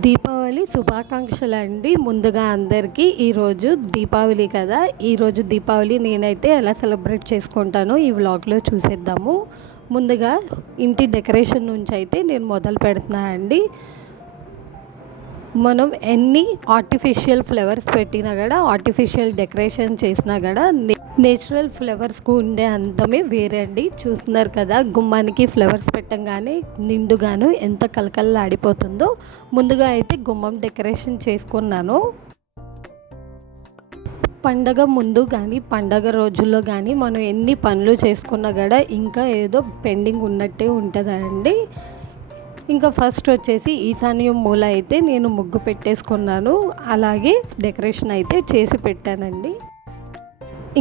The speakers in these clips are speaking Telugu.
దీపావళి శుభాకాంక్షలు అండి. ముందుగా అందరికీ ఈరోజు దీపావళి కదా, ఈరోజు దీపావళి నేనైతే ఎలా సెలబ్రేట్ చేసుకుంటానో ఈ వ్లాగ్లో చూసేద్దాము. ముందుగా ఇంటి డెకరేషన్ నుంచి అయితే నేను మొదలు పెడుతున్నా అండి. మనం ఎన్ని ఆర్టిఫిషియల్ ఫ్లవర్స్ పెట్టినా కూడా, ఆర్టిఫిషియల్ డెకరేషన్ చేసినా కూడా నేచురల్ ఫ్లవర్స్కు ఉండే అందమే వేరే అండి. చూస్తున్నారు కదా, గుమ్మానికి ఫ్లవర్స్ పెట్టంగానే నిండుగాను ఎంత కలకలలాడిపోతుందో. ముందుగా అయితే గుమ్మం డెకరేషన్ చేసుకున్నాను. పండగ ముందు కానీ పండగ రోజుల్లో కానీ మనం ఎన్ని పనులు చేసుకున్నా కూడా ఇంకా ఏదో పెండింగ్ ఉన్నట్టే ఉంటుందండి. ఇంకా ఫస్ట్ వచ్చేసి ఈశాన్యం మూల అయితే నేను ముగ్గు పెట్టేసుకున్నాను, అలాగే డెకరేషన్ అయితే చేసి పెట్టానండి.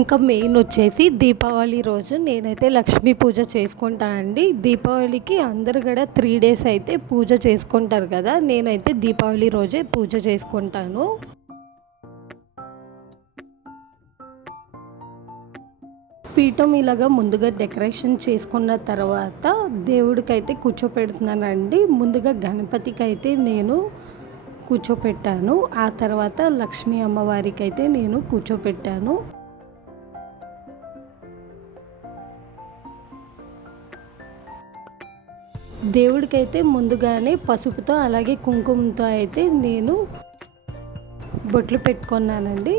ఇంకా మెయిన్ వచ్చేసి దీపావళి రోజు నేనైతే లక్ష్మీ పూజ చేసుకుంటానండి. దీపావళికి అందరు కూడా 3 days అయితే పూజ చేసుకుంటారు కదా, నేనైతే దీపావళి రోజే పూజ చేసుకుంటాను. పీఠం ఇలాగా ముందుగా డెకరేషన్ చేసుకున్న తర్వాత దేవుడికైతే కూర్చోపెడుతున్నానండి. ముందుగా గణపతికి అయితే నేను కూర్చోపెట్టాను, ఆ తర్వాత లక్ష్మీ అమ్మవారికి అయితే నేను కూర్చోపెట్టాను. దేవుడికైతే ముందుగానే పసుపుతో అలాగే కుంకుమతో అయితే నేను బొట్లు పెట్టుకున్నానండి.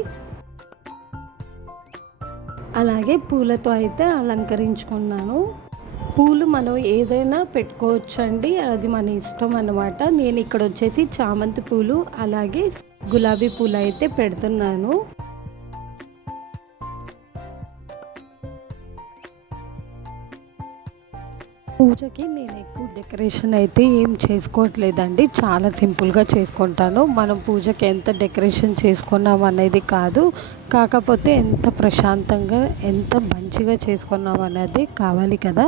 అలాగే పూలతో అయితే అలంకరించుకున్నాను. పూలు మనం ఏదైనా పెట్టుకోవచ్చండి, అది మన ఇష్టం అన్నమాట. నేను ఇక్కడ వచ్చేసి చామంతి పూలు అలాగే గులాబీ పూలు అయితే పెడుతున్నాను. పూజకి నేను ఎక్కువ డెకరేషన్ అయితే ఏం చేసుకోవట్లేదండి, చాలా సింపుల్గా చేసుకుంటాను. మనం పూజకి ఎంత డెకరేషన్ చేసుకున్నాం అనేది కాదు, కాకపోతే ఎంత ప్రశాంతంగా ఎంత మంచిగా చేసుకున్నాం అనేది కావాలి కదా.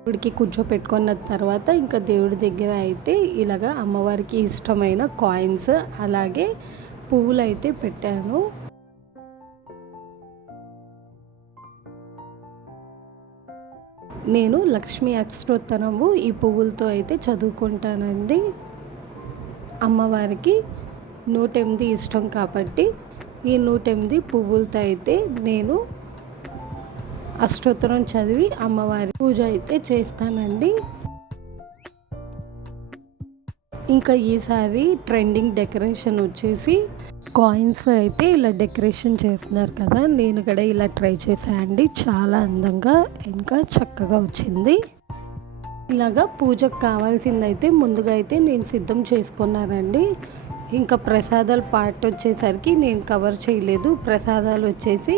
దేవుడికి కూర్చోపెట్టుకున్న తర్వాత ఇంకా దేవుడి దగ్గర అయితే ఇలాగా అమ్మవారికి ఇష్టమైన కాయిన్స్ అలాగే పువ్వులు అయితే పెట్టాను. నేను లక్ష్మీ అష్టోత్తరము ఈ పువ్వులతో అయితే చదువుకుంటానండి. అమ్మవారికి 108 ఇష్టం కాబట్టి ఈ 108 పువ్వులతో అయితే నేను అష్టోత్తరం చదివి అమ్మవారి పూజ అయితే చేస్తానండి. ఇంకా ఈసారి ట్రెండింగ్ డెకరేషన్ వచ్చేసి కాయిన్స్ అయితే ఇలా డెకరేషన్ చేస్తున్నారు కదా, నేను కూడా ఇలా ట్రై చేశానండి. చాలా అందంగా ఇంకా చక్కగా వచ్చింది. ఇలాగా పూజకు కావాల్సిందైతే ముందుగా అయితే నేను సిద్ధం చేసుకున్నానండి. ఇంకా ప్రసాదాల పార్ట్ వచ్చేసరికి నేను కవర్ చేయలేదు. ప్రసాదాలు వచ్చేసి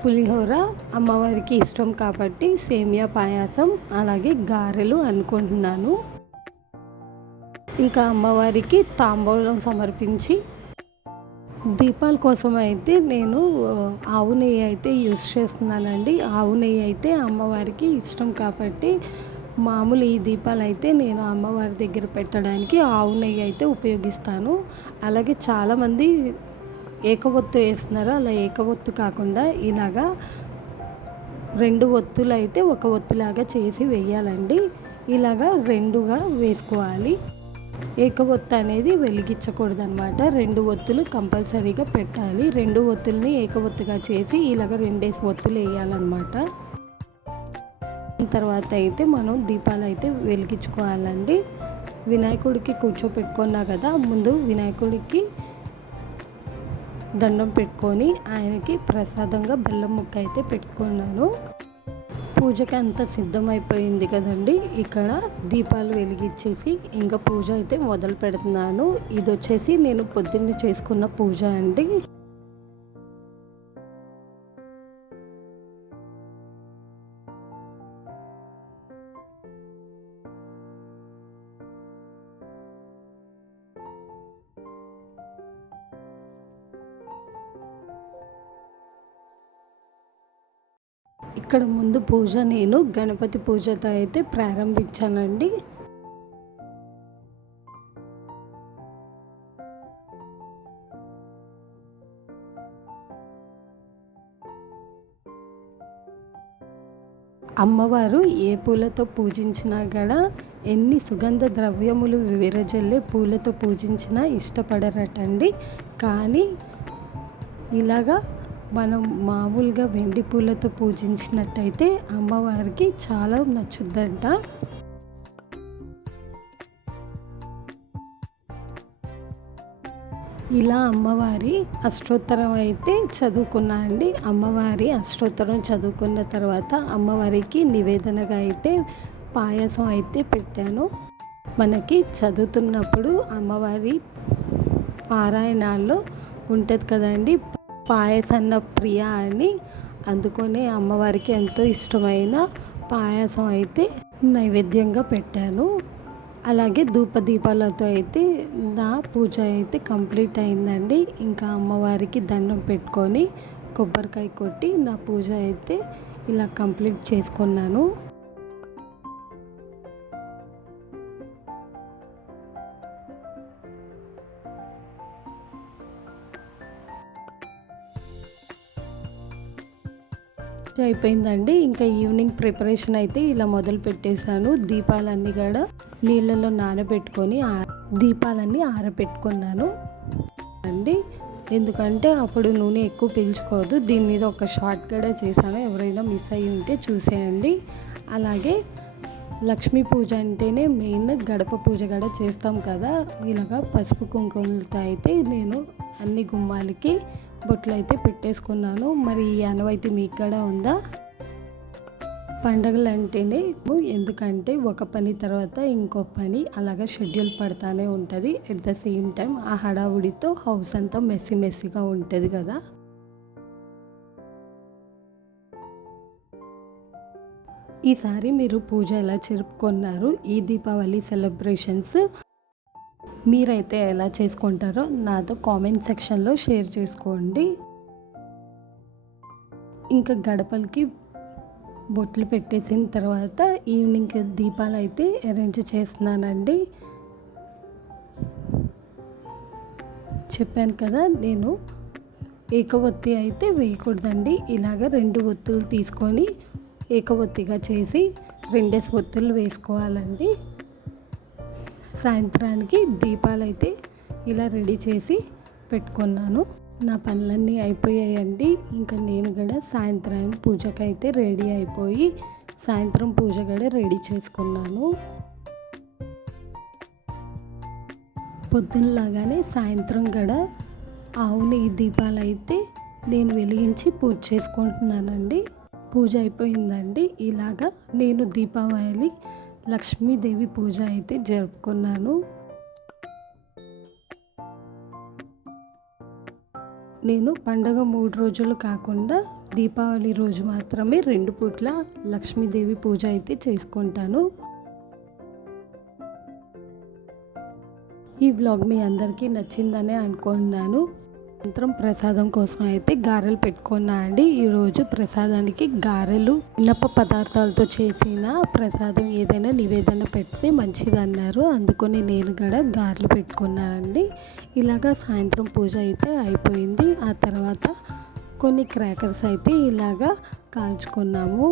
పులిహోర అమ్మవారికి ఇష్టం కాబట్టి సేమియా పాయాసం అలాగే గారెలు అనుకుంటున్నాను. ఇంకా అమ్మవారికి తాంబూలం సమర్పించి దీపాల కోసం అయితే నేను ఆవు నెయ్యి అయితే యూస్ చేస్తున్నానండి. ఆవు నెయ్యి అయితే అమ్మవారికి ఇష్టం కాబట్టి మామూలు ఈ దీపాలు అయితే నేను అమ్మవారి దగ్గర పెట్టడానికి ఆవు నెయ్యి అయితే ఉపయోగిస్తాను. అలాగే చాలామంది ఏకవొత్తు వేస్తున్నారు, అలా ఏకవొత్తు కాకుండా ఇలాగా 2 ఒత్తులు అయితే ఒక ఒత్తులాగా చేసి వేయాలండి. ఇలాగా 2గా వేసుకోవాలి. ఏకవొత్తు అనేది వెలిగించకూడదు అనమాట, 2 ఒత్తులు కంపల్సరీగా పెట్టాలి. 2 ఒత్తుల్ని ఏకవొత్తుగా చేసి ఇలాగ 2 ఒత్తులు వేయాలన్నమాట. తర్వాత అయితే మనం దీపాలు అయితే వెలిగించుకోవాలండి. వినాయకుడికి కూర్చోపెట్టుకున్నా కదా, ముందు వినాయకుడికి దండం పెట్టుకొని ఆయనకి ప్రసాదంగా బెల్లం ముక్క అయితే పెట్టుకున్నాను. పూజకి అంతా సిద్ధమైపోయింది కదండి, ఇక్కడ దీపాలు వెలిగించేసి ఇంకా పూజ అయితే మొదలు పెడుతున్నాను. ఇది వచ్చేసి నేను పొద్దున్నే చేసుకున్న పూజ అండి. ఇక్కడ ముందు పూజ నేను గణపతి పూజతో అయితే ప్రారంభించానండి. అమ్మవారు ఏ పూలతో పూజించినా కూడా ఎన్ని సుగంధ ద్రవ్యములు విరజల్లే పూలతో పూజించినా ఇష్టపడరటండి. కానీ ఇలాగా మనం మామూలుగా వెండి పూలతో పూజించినట్టయితే అమ్మవారికి చాలా నచ్చుద్దంట. ఇలా అమ్మవారి అష్టోత్తరం అయితే చదువుకున్నా అండి. అమ్మవారి అష్టోత్తరం చదువుకున్న తర్వాత అమ్మవారికి నివేదనగా అయితే పాయసం అయితే పెట్టాను. మనకి చదువుతున్నప్పుడు అమ్మవారి పారాయణాల్లో ఉంటుంది కదండి, పాయసన్న ప్రియ అని. అందుకనే అమ్మవారికి ఎంతో ఇష్టమైన పాయసం అయితే నైవేద్యంగా పెట్టాను. అలాగే ధూపదీపాలతో అయితే నా పూజ అయితే కంప్లీట్ అయిందండి. ఇంకా అమ్మవారికి దండం పెట్టుకొని కొబ్బరికాయ కొట్టి నా పూజ అయితే ఇలా కంప్లీట్ చేసుకున్నాను. అయిపోయిందండి. ఇంకా ఈవినింగ్ ప్రిపరేషన్ అయితే ఇలా మొదలు పెట్టేశాను. దీపాలన్నీ కూడా నీళ్ళలో నానబెట్టుకొని దీపాలన్నీ ఆరబెట్టుకున్నాను అండి. ఎందుకంటే అప్పుడు నూనె ఎక్కువ పీల్చుకోవద్దు. దీని మీద ఒక షార్ట్ కూడా చేశాను, ఎవరైనా మిస్ అయ్యి ఉంటే చూసేయండి. అలాగే లక్ష్మీ పూజ అంటేనే మెయిన్ గడప పూజ కూడా చేస్తాం కదా. ఇలాగా పసుపు కుంకుమలతో అయితే నేను అన్ని గుమ్మాలకి బొట్లు అయితే పెట్టేసుకున్నాను. మరి ఈ అనువైతే మీకు కూడా ఉందా? పండగలు అంటేనే ఎందుకంటే ఒక పని తర్వాత ఇంకో పని అలాగా షెడ్యూల్ పడతానే ఉంటుంది. ఎట్ ద సేమ్ టైం ఆ హడావుడితో హౌస్ అంతా మెస్సీగా ఉంటుంది కదా. ఈసారి మీరు పూజ ఎలా జరుపుకున్నారు? ఈ దీపావళి సెలబ్రేషన్స్ మీరైతే ఎలా చేసుకుంటారో నాతో కామెంట్ సెక్షన్లో షేర్ చేసుకోండి. ఇంకా గడపలకి బొట్లు పెట్టేసిన తర్వాత ఈవినింగ్ దీపాలు అయితే అరేంజ్ చేస్తున్నానండి. చెప్పాను కదా, నేను ఏకవత్తి అయితే వేయకూడదండి. ఇలాగ 2 ఒత్తులు తీసుకొని ఏకవత్తిగా చేసి 2 ఒత్తులు వేసుకోవాలండి. సాయంత్రానికి దీపాలు అయితే ఇలా రెడీ చేసి పెట్టుకున్నాను. నా పనులన్నీ అయిపోయాయండి. ఇంకా నేను కూడా సాయంత్రం పూజకైతే రెడీ అయిపోయి సాయంత్రం పూజ కూడా రెడీ చేసుకున్నాను. పొద్దున్నలాగానే సాయంత్రం కూడా ఆవుని ఈ దీపాలు అయితే నేను వెలిగించి పూజ చేసుకుంటున్నానండి. పూజ అయిపోయిందండి. ఇలాగా నేను దీపావళి లక్ష్మీదేవి పూజ అయితే జరుపుకున్నాను. నేను పండగ 3 రోజులు కాకుండా దీపావళి రోజు మాత్రమే 2 పూట్ల లక్ష్మీదేవి పూజ అయితే చేసుకుంటాను. ఈ వ్లాగ్ మీ అందరికీ నచ్చిందనే అనుకుంటున్నాను. సాయంత్రం ప్రసాదం కోసం అయితే గారెలు పెట్టుకున్నా అండి. ఈరోజు ప్రసాదానికి గారెలు ఇనప పదార్థాలతో చేసిన ప్రసాదం ఏదైనా నివేదన పెడితే మంచిది అన్నారు. అందుకని నేను కూడా గారెలు పెట్టుకున్నానండి. ఇలాగా సాయంత్రం పూజ అయితే అయిపోయింది. ఆ తర్వాత కొన్ని క్రాకర్స్ అయితే ఇలాగా కాల్చుకున్నాము.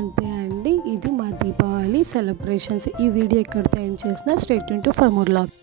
అంతే అండి, ఇది మా దీపావళి సెలబ్రేషన్స్. ఈ వీడియో ఎక్కడితో ఎండ్ చేసినా stay tune to for more vlog.